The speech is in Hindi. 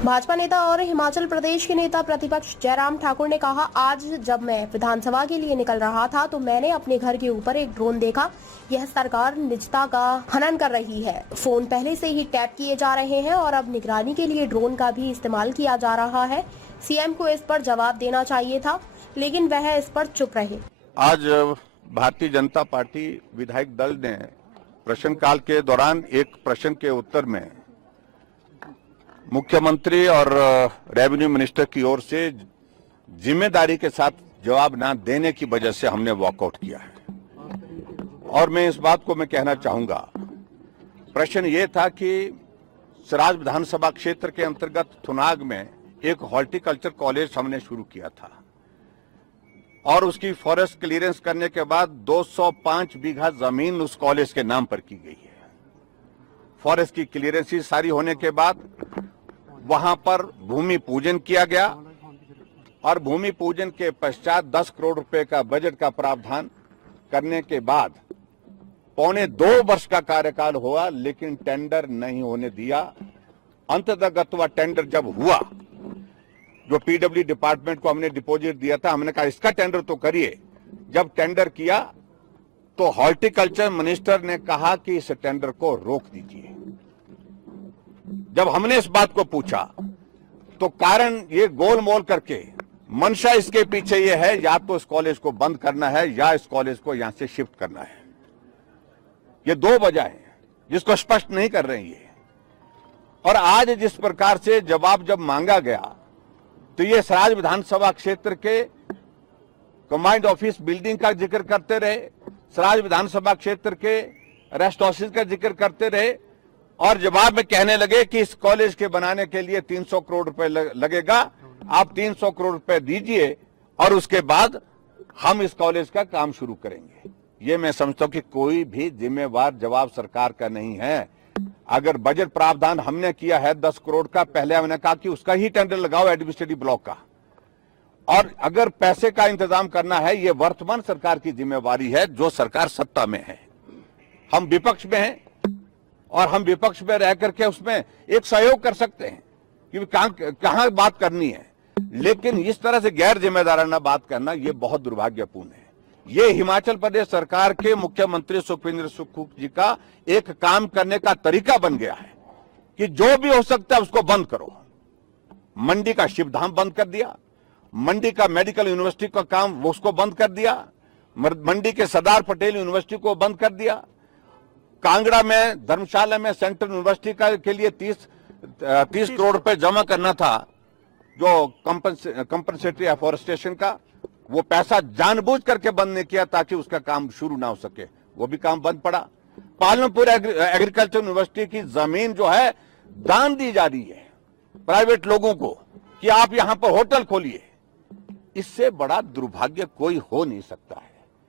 भाजपा नेता और हिमाचल प्रदेश के नेता प्रतिपक्ष जयराम ठाकुर ने कहा, आज जब मैं विधानसभा के लिए निकल रहा था तो मैंने अपने घर के ऊपर एक ड्रोन देखा। यह सरकार निजता का हनन कर रही है। फोन पहले से ही टैप किए जा रहे हैं और अब निगरानी के लिए ड्रोन का भी इस्तेमाल किया जा रहा है। सीएम को इस पर जवाब देना चाहिए था, लेकिन वह इस पर चुप रहे। आज भारतीय जनता पार्टी विधायक दल ने प्रश्नकाल के दौरान एक प्रश्न के उत्तर में मुख्यमंत्री और रेवेन्यू मिनिस्टर की ओर से जिम्मेदारी के साथ जवाब न देने की वजह से हमने वॉकआउट किया है। और मैं इस बात को कहना चाहूंगा, प्रश्न ये था कि सराज विधानसभा क्षेत्र के अंतर्गत थुनाग में एक हॉर्टिकल्चर कॉलेज हमने शुरू किया था और उसकी फॉरेस्ट क्लियरेंस करने के बाद 205 बीघा जमीन उस कॉलेज के नाम पर की गई है। फॉरेस्ट की क्लियरेंस सारी होने के बाद वहां पर भूमि पूजन किया गया और भूमि पूजन के पश्चात 10 करोड़ रुपए का बजट का प्रावधान करने के बाद 1.25 वर्ष का कार्यकाल हुआ, लेकिन टेंडर नहीं होने दिया। अंततः टेंडर जब हुआ, जो पीडब्ल्यू डिपार्टमेंट को हमने डिपॉजिट दिया था, हमने कहा इसका टेंडर तो करिए। जब टेंडर किया तो हॉर्टिकल्चर मिनिस्टर ने कहा कि इस टेंडर को रोक दीजिए। जब हमने इस बात को पूछा तो कारण ये गोलमोल करके मंशा इसके पीछे ये है, या तो इस कॉलेज को बंद करना है या इस कॉलेज को यहां से शिफ्ट करना है। ये दो वजह है जिसको स्पष्ट नहीं कर रहे हैं। और आज जिस प्रकार से जवाब जब मांगा गया तो ये सराज विधानसभा क्षेत्र के कमांड ऑफिस बिल्डिंग का जिक्र करते रहे, सराज विधानसभा क्षेत्र के रेस्ट हाउसेज का जिक्र करते रहे और जवाब में कहने लगे कि इस कॉलेज के बनाने के लिए 300 करोड़ रुपए लगेगा, आप 300 करोड़ रुपए दीजिए और उसके बाद हम इस कॉलेज का काम शुरू करेंगे। ये मैं समझता हूं कि कोई भी जिम्मेवार जवाब सरकार का नहीं है। अगर बजट प्रावधान हमने किया है 10 करोड़ का, पहले हमने कहा कि उसका ही टेंडर लगाओ एडमिनिस्ट्रेटिव ब्लॉक का। और अगर पैसे का इंतजाम करना है, ये वर्तमान सरकार की जिम्मेवारी है, जो सरकार सत्ता में है। हम विपक्ष में हैं और हम विपक्ष में रह करके उसमें एक सहयोग कर सकते हैं कि कहां बात करनी है, लेकिन इस तरह से गैर जिम्मेदाराना बात करना यह बहुत दुर्भाग्यपूर्ण है। ये हिमाचल प्रदेश सरकार के मुख्यमंत्री सुखविंदर सुक्खू जी का एक काम करने का तरीका बन गया है कि जो भी हो सकता है उसको बंद करो। मंडी का शिवधाम बंद कर दिया, मंडी का मेडिकल यूनिवर्सिटी का काम उसको बंद कर दिया, मंडी के सरदार पटेल यूनिवर्सिटी को बंद कर दिया, कांगड़ा में धर्मशाला में सेंट्रल यूनिवर्सिटी के लिए 30 करोड़ रुपए जमा करना था, जो कंपनसेटरी एफॉरेस्टेशन का, वो पैसा जानबूझ करके बंद नहीं किया ताकि उसका काम शुरू ना हो सके, वो भी काम बंद पड़ा। पालमपुर एग्रीकल्चर यूनिवर्सिटी की जमीन जो है दान दी जा रही है प्राइवेट लोगों को कि आप यहां पर होटल खोलिए। इससे बड़ा दुर्भाग्य कोई हो नहीं सकता है।